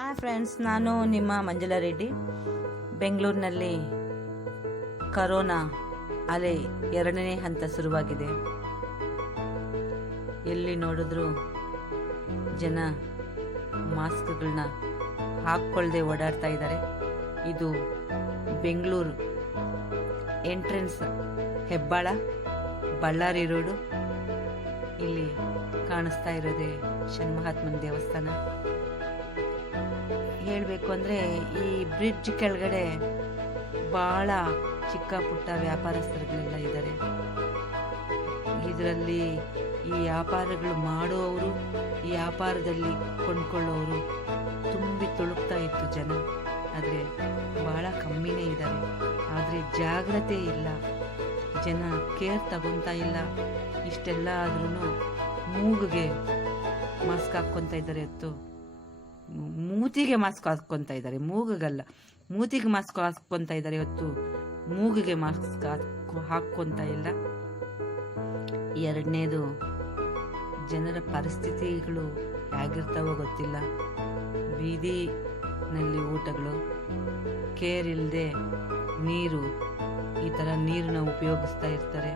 Hi friends, ನಾನು ನಿಮ್ಮ ಮಂಜುಳಾ ರೆಡ್ಡಿ. ಬೆಂಗಳೂರಿನಲ್ಲಿ ಕರೋನಾ ಅಲೆ 2ನೇ ಹಂತ ಶುರುವಾಗಿದೆ. ಎಲ್ಲಿ ನೋಡಿದ್ರು ಜನ ಮಾಸ್ಕ್ಗಳನ್ನ ಹಾಕ್ಕೊಳ್ಳದೆ ಓಡಾಡ್ತಾ ಇದ್ದಾರೆ. ಇದು ಬೆಂಗಳೂರು ಎಂಟ್ರೆನ್ಸ್ ಹೆಬ್ಬಾಳ ಬಳ್ಳಾರಿ ರೋಡು. ಇಲ್ಲಿ ಕಾಣಿಸ್ತಾ ಇರೋದೇ ಷಣ್ಮಹಾತ್ಮನ ದೇವಸ್ಥಾನ. ಹೇಳಬೇಕು ಅಂದರೆ ಈ ಬ್ರಿಡ್ಜ್ ಕೆಳಗಡೆ ಭಾಳ ಚಿಕ್ಕ ಪುಟ್ಟ ವ್ಯಾಪಾರಸ್ಥರುಗಳೆಲ್ಲ ಇದ್ದಾರೆ. ಇದರಲ್ಲಿ ಈ ವ್ಯಾಪಾರಗಳು ಮಾಡೋರು, ಈ ವ್ಯಾಪಾರದಲ್ಲಿ ಕೊಂಡ್ಕೊಳ್ಳೋರು ತುಂಬಿ ತುಳುಕ್ತಾ ಇತ್ತು ಜನ. ಆದರೆ ಭಾಳ ಕಮ್ಮಿನೇ ಇದ್ದಾರೆ. ಆದರೆ ಜಾಗ್ರತೆ ಇಲ್ಲ, ಜನ ಕೇರ್ ತಗೊತಾ ಇಲ್ಲ. ಇಷ್ಟೆಲ್ಲ ಆದ್ರೂ ಮೂಗಿಗೆ ಮಾಸ್ಕ್ ಹಾಕ್ಕೊತಾ ಇದ್ದಾರೆ ಹೊತ್ತು ಮೂತಿಗೆ ಮಾಸ್ಕ್ ಹಾಕ್ಕೊತಾ ಇದ್ದಾರೆ. ಮೂಗಿಗಲ್ಲ, ಮೂತಿಗೆ ಮಾಸ್ಕ್ ಹಾಕ್ಕೊತಾ ಇದ್ದಾರೆ ಹೊತ್ತು ಮೂಗಿಗೆ ಮಾಸ್ಕ್ ಹಾಕ್ಕೊತಾ ಇಲ್ಲ. ಎರಡನೇದು, ಜನರ ಪರಿಸ್ಥಿತಿಗಳು ಹೇಗಿರ್ತಾವೋ ಗೊತ್ತಿಲ್ಲ. ಬೀದಿನಲ್ಲಿ ಊಟಗಳು, ಕೇರ್ ಇಲ್ಲದೆ ನೀರು, ಈ ಥರ ನೀರನ್ನ ಉಪಯೋಗಿಸ್ತಾ ಇರ್ತಾರೆ.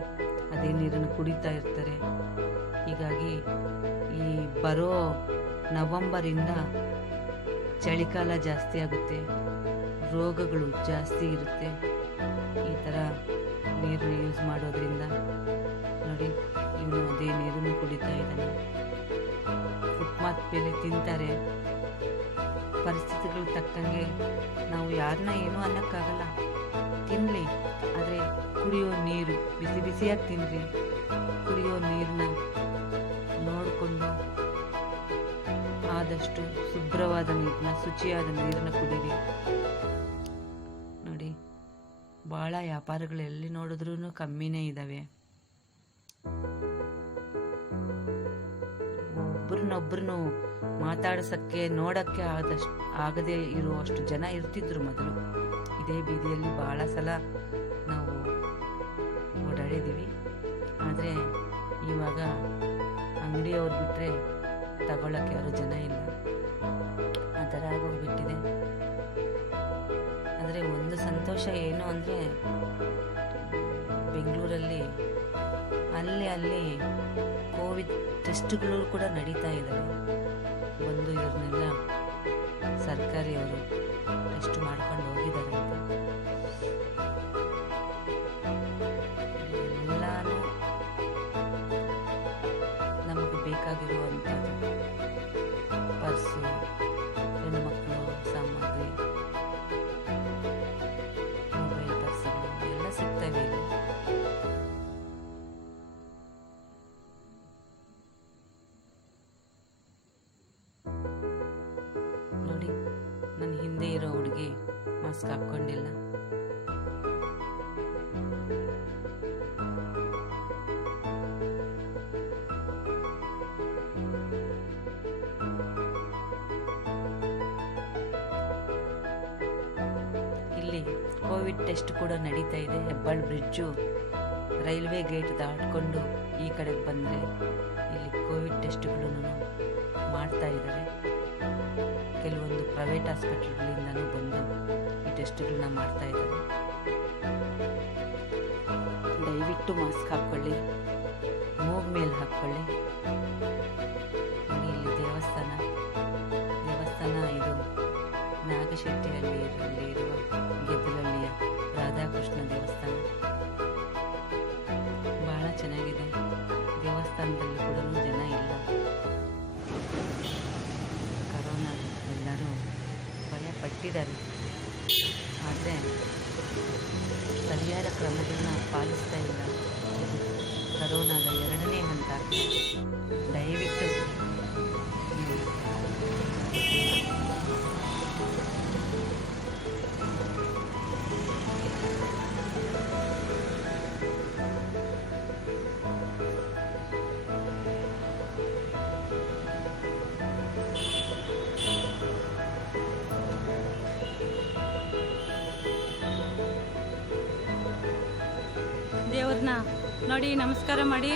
ಅದೇ ನೀರನ್ನು ಕುಡಿತಾ ಇರ್ತಾರೆ. ಹೀಗಾಗಿ ಈ ಬರೋ ನವೆಂಬರಿಂದ ಚಳಿಗಾಲ ಜಾಸ್ತಿ ಆಗುತ್ತೆ, ರೋಗಗಳು ಜಾಸ್ತಿ ಇರುತ್ತೆ. ಈ ಥರ ನೀರು ಯೂಸ್ ಮಾಡೋದ್ರಿಂದ ನೋಡಿ, ಇವನು ಅದೇ ನೀರನ್ನು ಕುಡಿತಾ ಇದ್ದಾನೆ. ಫುಟ್ಪಾತ್ ಮೇಲೆ ತಿಂತಾರೆ. ಪರಿಸ್ಥಿತಿಗಳು ತಕ್ಕಂಗೆ ನಾವು ಯಾರನ್ನ ಏನೂ ಅನ್ನಕ್ಕಾಗಲ್ಲ, ತಿನ್ನಲಿ. ಆದರೆ ಕುಡಿಯೋ ನೀರು ಬಿಸಿ ಬಿಸಿಯಾಗಿ ತಿನ್ನಿರಿ. ಕುಡಿಯೋ ನೀರನ್ನ ನೋಡಿಕೊಂಡು ಆದಷ್ಟು ಶುಭ್ರವಾದ ನೀರನ್ನ, ಶುಚಿಯಾದ ನೀರನ್ನ ಕುಡೀರಿ. ನೋಡಿ, ಭಾಳ ವ್ಯಾಪಾರಗಳು ಎಲ್ಲಿ ನೋಡಿದ್ರೂ ಕಮ್ಮಿನೇ ಇದ್ದಾವೆ. ಒಬ್ರನ್ನೊಬ್ರನ್ನು ಮಾತಾಡ್ಸಕ್ಕೆ, ನೋಡಕ್ಕೆ ಆಗದೆ ಇರುವಷ್ಟು ಜನ ಇರ್ತಿದ್ರು ಮೊದಲು. ಇದೇ ಬೀದಿಯಲ್ಲಿ ಭಾಳ ಸಲ ನಾವು ಓಡಾಡಿದ್ದೀವಿ. ಆದರೆ ಇವಾಗ ಅಂಗಡಿಯವ್ರು ಬಿಟ್ಟರೆ ತಗೊಳ್ಳೋಕ್ಕೆ ಯಾರು ಜನ ಇಲ್ಲ, ಆ ಥರ ಆಗೋಗ್ಬಿಟ್ಟಿದೆ. ಆದರೆ ಒಂದು ಸಂತೋಷ ಏನು ಅಂದರೆ, ಬೆಂಗಳೂರಲ್ಲಿ ಅಲ್ಲಿ ಕೋವಿಡ್ ಟೆಸ್ಟ್ಗಳು ಕೂಡ ನಡೀತಾ ಇದ್ದಾವೆ. ಬಂದು ಇವ್ರನ್ನೆಲ್ಲ ಸರ್ಕಾರಿಯವರು ಟೆಸ್ಟ್ ಮಾಡ್ಕೊಂಡು ಹೋಗಿದ್ದಾರಂತೆ. ಎಲ್ಲಾನು ನಮಗೆ ಬೇಕಾಗಿರುವಂಥದ್ದು, ಪರ್ಸು, ಹೆಣ್ಣುಮಕ್ಕಳು ಸಾಮಗ್ರಿ, ಮೊಬೈಲ್ ಪರ್ಸುಗಳು ಎಲ್ಲ ಸಿಗ್ತವೆ ಇಲ್ಲಿ. ನೋಡಿ, ನನ್ನ ಹಿಂದೆ ಇರೋ ಹುಡುಗಿ ಮಾಸ್ಕ್ ಹಾಕ್ಕೊಂಡಿಲ್ಲ. ಇಲ್ಲಿ ಕೋವಿಡ್ ಟೆಸ್ಟ್ ಕೂಡ ನಡೀತಾ ಇದೆ. ಹೆಬ್ಬಾಳ್ ಬ್ರಿಡ್ಜು ರೈಲ್ವೆ ಗೇಟ್ ದಾಟ್ಕೊಂಡು ಈ ಕಡೆಗೆ ಬಂದರೆ ಇಲ್ಲಿ ಕೋವಿಡ್ ಟೆಸ್ಟ್ಗಳನ್ನು ಮಾಡ್ತಾ ಇದ್ದಾರೆ. ಕೆಲವೊಂದು ಪ್ರೈವೇಟ್ ಹಾಸ್ಪಿಟಲ್ಗಳಿಂದನೂ ಬಂದು ಈ ಟೆಸ್ಟ್ಗಳನ್ನ ಮಾಡ್ತಾ ಇದ್ದಾರೆ. ದಯವಿಟ್ಟು ಮಾಸ್ಕ್ ಹಾಕ್ಕೊಳ್ಳಿ, ಮೂಗ್ ಮೇಲೆ ಹಾಕ್ಕೊಳ್ಳಿ. ನೋಡಿ, ಇಲ್ಲಿ ದೇವಸ್ಥಾನ ಇದು ನಾಗಶೆಟ್ಟಿಯಲ್ಲಿ ಇರುವ ಗೆದ್ದಲಹಳ್ಳಿಯ ರಾಧಾಕೃಷ್ಣ ದೇವಸ್ಥಾನ. ಬಹಳ ಚೆನ್ನಾಗಿದೆ. ದೇವಸ್ಥಾನದಲ್ಲಿ ಕೂಡ ಜನ ಇಲ್ಲ. ಕರೋನಾ ಎಲ್ಲರೂ ಭಯ ಪಟ್ಟಿದ್ದಾರೆ. ಆದರೆ ಸರಿಯಾದ ಕ್ರಮಗಳನ್ನ ಪಾಲಿಸ್ತಾ ಇಲ್ಲ. ಕರೋನಾದ 2ನೇ ಹಂತ. ದಯವಿಟ್ಟು ದೇವ್ರನ್ನ ನೋಡಿ ನಮಸ್ಕಾರ ಮಾಡಿ